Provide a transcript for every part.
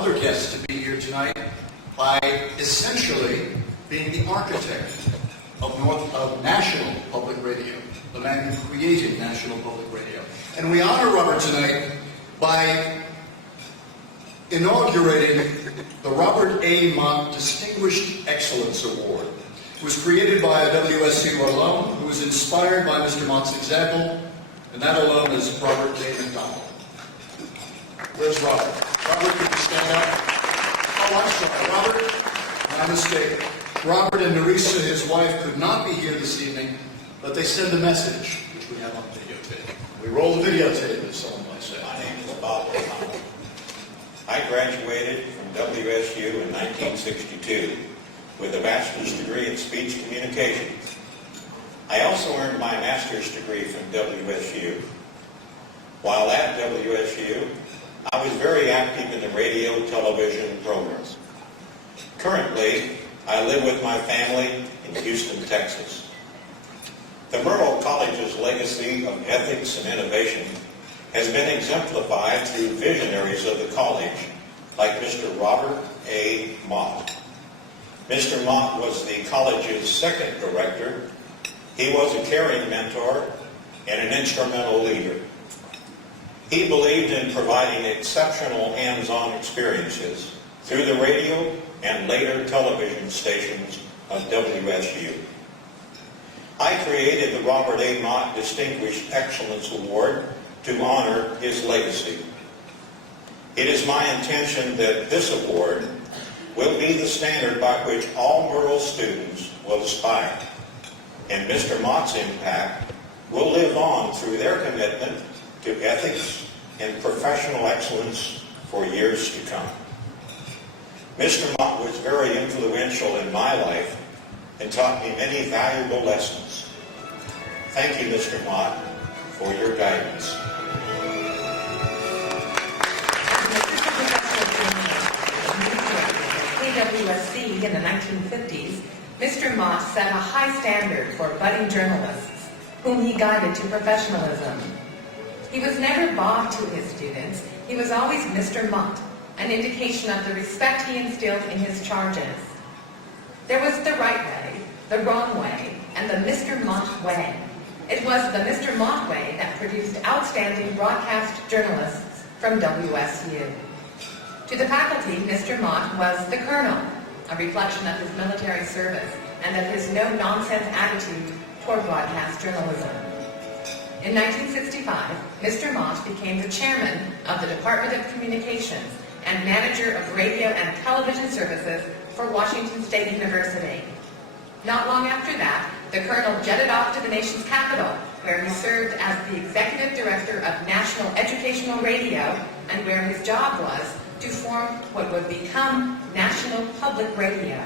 other guests to be here tonight by essentially being the architect of National Public Radio, the man who created National Public Radio. And we honor Robert tonight by inaugurating the Robert A. Mott Distinguished Excellence Award. It was created by a WSU alum who was inspired by Mr. Mott's example, and that alum is Robert J. McDonald. Where's Robert? Robert, can you stand up? Oh, I'm sorry, Robert. My mistake. Robert and Nerissa, his wife, could not be here this evening, but they send a message, which we have on videotape. We roll the videotape, as someone might say. My name is Bob O'Connell. I graduated from WSU in 1962 with a bachelor's degree in speech communications. I also earned my master's degree from WSU. While at WSU, I was very active in the radio television programs. Currently, I live with my family in Houston, Texas. The Murrow College's legacy of ethics and innovation has been exemplified through visionaries of the college, like Mr. Robert A. Mott. Mr. Mott was the college's second director. He was a caring mentor and an instrumental leader. He believed in providing exceptional hands-on experiences through the radio and later television stations of WSU. I created the Robert A. Mott Distinguished Excellence Award to honor his legacy. It is my intention that this award will be the standard by which all Murrow students will aspire, and Mr. Mott's impact will live on through their commitment to ethics and professional excellence for years to come. Mr. Mott was very influential in my life and taught me many valuable lessons. Thank you, Mr. Mott, for your guidance. WSC in the 1950s, Mr. Mott set a high standard for budding journalists, whom he guided to professionalism. He was never Bob to his students. He was always Mr. Mott, an indication of the respect he instilled in his charges. There was the right way, the wrong way, and the Mr. Mott way. It was the Mr. Mott way that produced outstanding broadcast journalists from WSU. To the faculty, Mr. Mott was the Colonel, a reflection of his military service and of his no-nonsense attitude toward broadcast journalism. In 1965, Mr. Mott became the chairman of the Department of Communications and manager of radio and television services for Washington State University. Not long after that, the Colonel jetted off to the nation's capital, where he served as the executive director of National Educational Radio and where his job was to form what would become National Public Radio.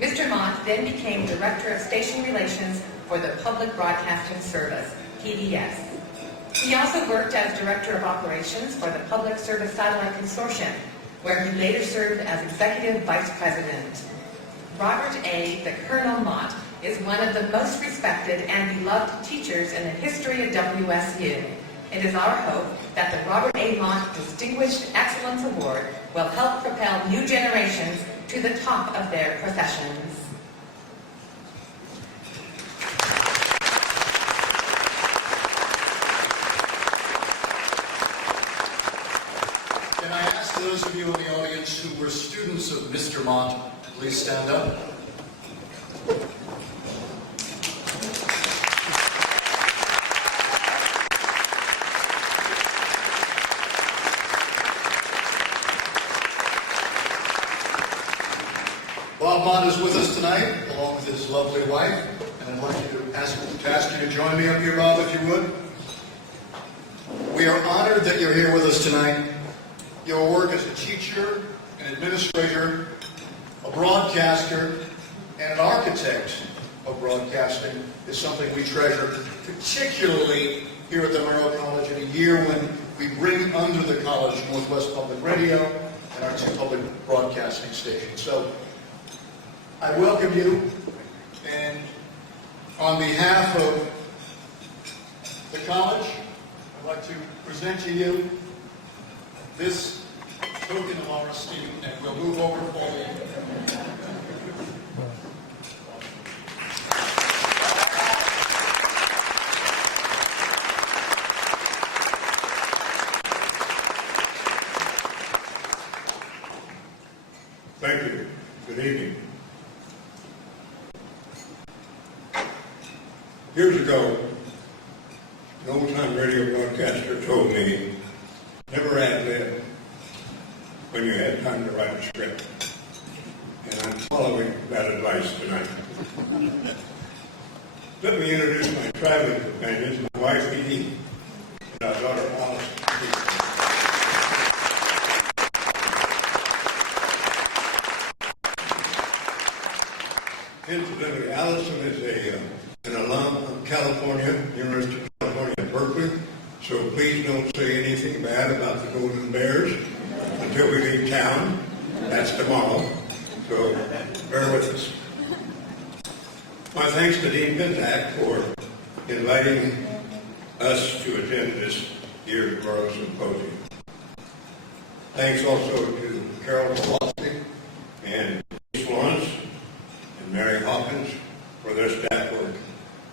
Mr. Mott then became Director of Station Relations for the Public Broadcasting Service, PBS. He also worked as Director of Operations for the Public Service Satellite Consortium, where he later served as Executive Vice President. Robert A. the Colonel Mott is one of the most respected and beloved teachers in the history of WSU. It is our hope that the Robert A. Mott Distinguished Excellence Award will help propel new generations to the top of their professions. Can I ask those of you in the audience who were students of Mr. Mott, please stand up. Bob Mott is with us tonight, along with his lovely wife, and I'd like to ask you to join me up here, Bob, if you would. We are honored that you're here with us tonight. Your work as a teacher, an administrator, a broadcaster, and an architect of broadcasting is something we treasure, particularly here at the Murrow College in a year when we bring under the college Northwest Public Radio and our two public broadcasting stations. So I welcome you, and on behalf of the college, I'd like to present to you this token of our esteem, and we'll move over fully. Thank you. Good evening. Years ago, an old-time radio broadcaster told me, never ad-lib when you had time to write a script. And I'm following that advice tonight. Let me introduce my traveling companions, my wife Edie, and our daughter Alice. Incidentally, Allison is an alum of California, University of California at Berkeley, so please don't say anything bad about the Golden Bears until we leave town. That's tomorrow, so bear with us. My thanks to Dean Pintack for inviting us to attend this year's Borough Symposium. Thanks also to Carol Kowalski and Florence and Mary Hawkins for their staff work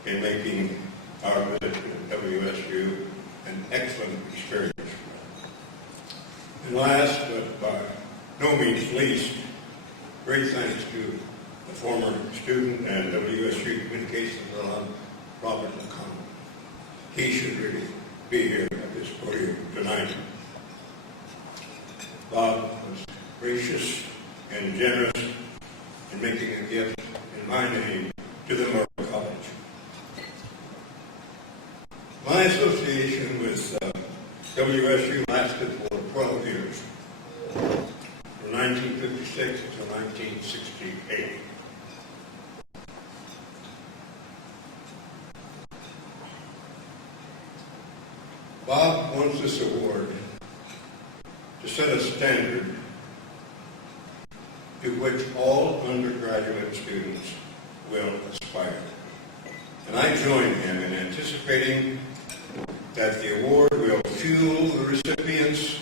in making our visit to WSU an excellent experience. And last, but by no means least, great thanks to the former student and WSU communications alum, Robert McConnell. He should really be here at this podium tonight. Bob was gracious and generous in making a gift in my name to the Murrow College. My association with WSU lasted for 12 years, from 1956 to 1968. Bob wants this award to set a standard to which all undergraduate students will aspire. And I join him in anticipating that the award will fuel the recipients'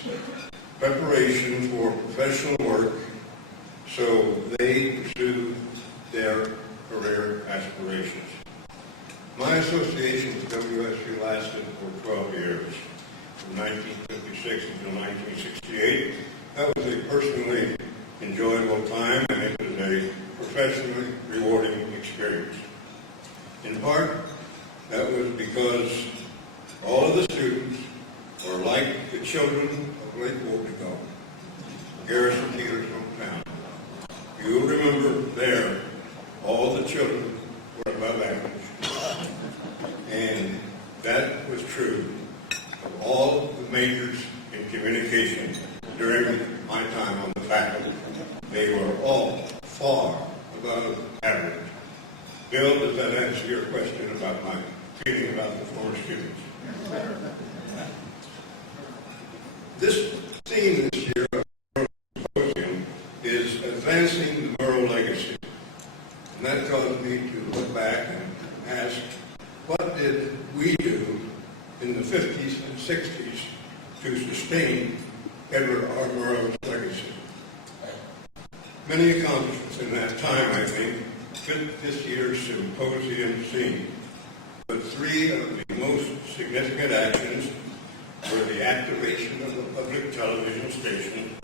preparation for professional work so they pursue their career aspirations. My association with WSU lasted for 12 years, from 1956 until 1968. That was a personally enjoyable time, and it was a professionally rewarding experience. In part, that was because all of the students were like the children of Lake Wobegon, Garrison Keeler's hometown. You'll remember there, all the children were above average. And that was true of all the majors in communication during my time on the faculty. They were all far above average. Bill, does that answer your question about my feeling about the former students? This theme this year of the Symposium is advancing the Murrow legacy. And that caused me to look back and ask, what did we do in the 50s and 60s to sustain Edward R. Murrow's legacy? Many accomplishments in that time, I think, fit this year's symposium theme. But three of the most significant actions were the activation of the public television station,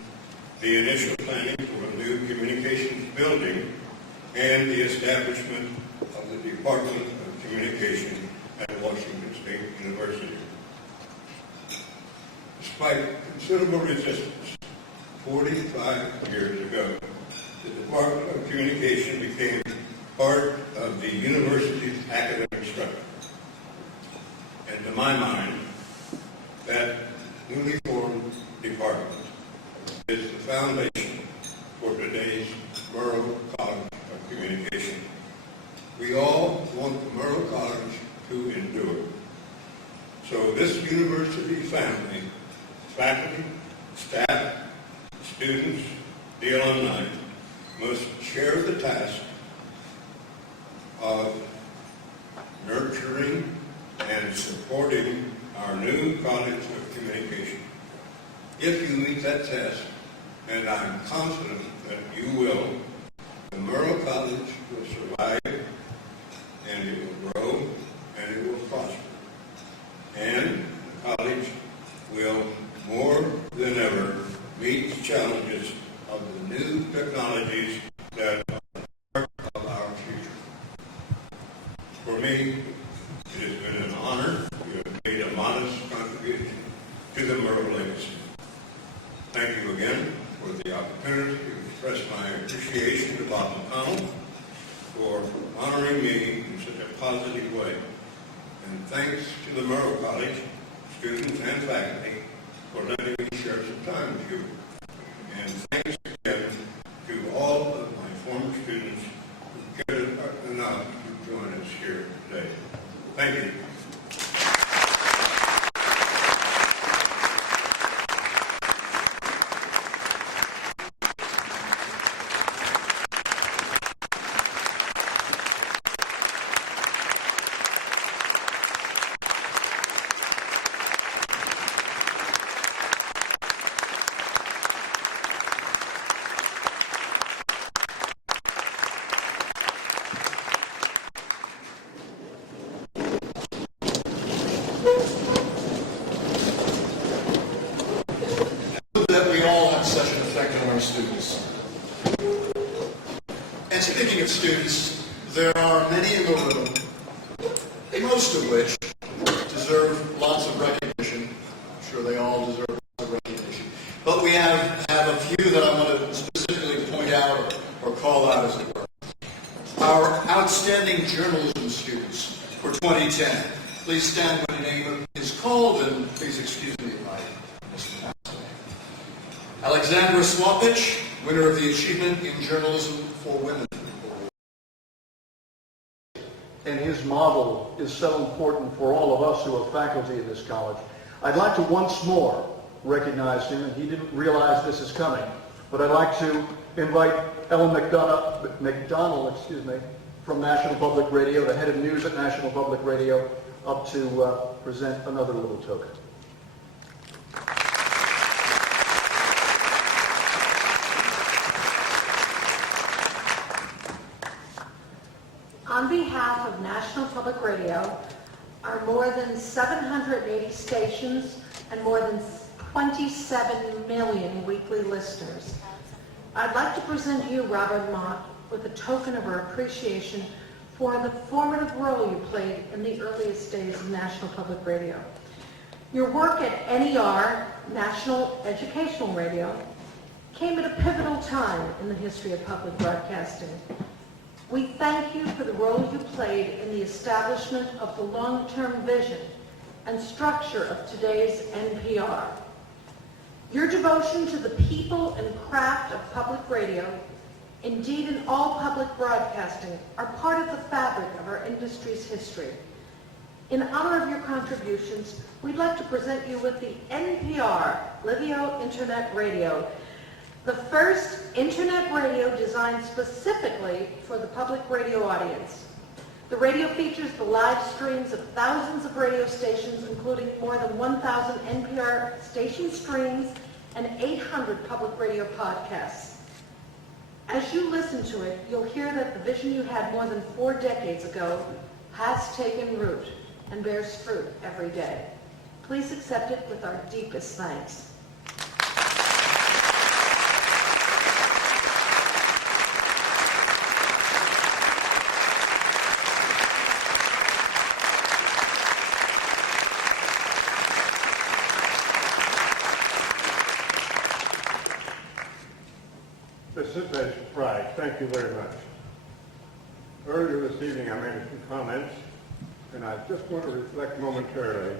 the initial planning for a new communications building, and the establishment of the Department of Communication at Washington State University. Despite considerable resistance, 45 years ago, the Department of Communication became part of the university's academic structure. And to my mind, that newly formed department is the foundation for today's Murrow College of Communication. We all want the Murrow College to endure. So this university family, faculty, staff, students, the alumni, must share the task of nurturing and supporting our new College of Communication. If you meet that test, and I'm confident that you will. The Merle College will survive, and it will grow, and it will prosper. And the college will, more than ever, meet the challenges of the new technologies that are part of our future. For me, it has been an honor. You have made a modest contribution to the Merle legacy. Thank you again for the opportunity to express my appreciation to Bob McConnell for honoring me in such a positive way. And thanks to the Merle College, students and faculty, for letting me share some time with you. And thanks again to all of my former students who cared enough to join us here today. Thank you. That we all have such an effect on our students. And speaking of students, there are many in the room, most of which deserve lots of recognition. I'm sure they all deserve lots of recognition. But we have a few that I want to specifically point out or call out, as it were. Our outstanding journalism students for 2010. Please stand when your name is called, and please excuse me if I mispronounce the name. Alexandra Swapich, winner of the Achievement in Journalism for Women. And his model is so important for all of us who are faculty in this college. I'd like to once more recognize him, and he didn't realize this is coming, but I'd like to invite Ellen McDonald, from National Public Radio, the head of news at National Public Radio, up to present another little token. On behalf of National Public Radio, our more than 780 stations and more than 27 million weekly listeners, I'd like to present you, Robert Mott, with a token of our appreciation for the formative role you played in the earliest days of National Public Radio. Your work at NER, National Educational Radio, came at a pivotal time in the history of public broadcasting. We thank you for the role you played in the establishment of the long-term vision and structure of today's NPR. Your devotion to the people and craft of public radio, indeed in all public broadcasting, are part of the fabric of our industry's history. In honor of your contributions, we'd like to present you with the NPR Livio Internet Radio, the first internet radio designed specifically for the public radio audience. The radio features the live streams of thousands of radio stations, including more than 1,000 NPR station streams and 800 public radio podcasts. As you listen to it, you'll hear that the vision you had more than 4 decades ago has taken root and bears fruit every day. Please accept it with our deepest thanks. Mr. Pride, thank you very much. Earlier this evening I made some comments, and I just want to reflect momentarily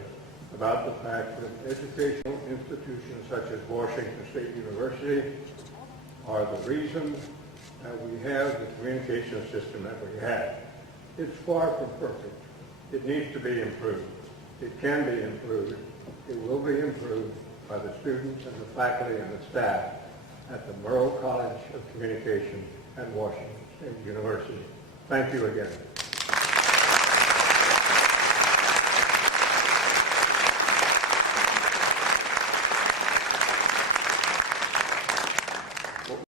about the fact that educational institutions such as Washington State University are the reason that we have the communication system that we have. It's far from perfect. It needs to be improved. It can be improved. It will be improved by the students and the faculty and the staff at the Merle College of Communication at Washington State University. Thank you again.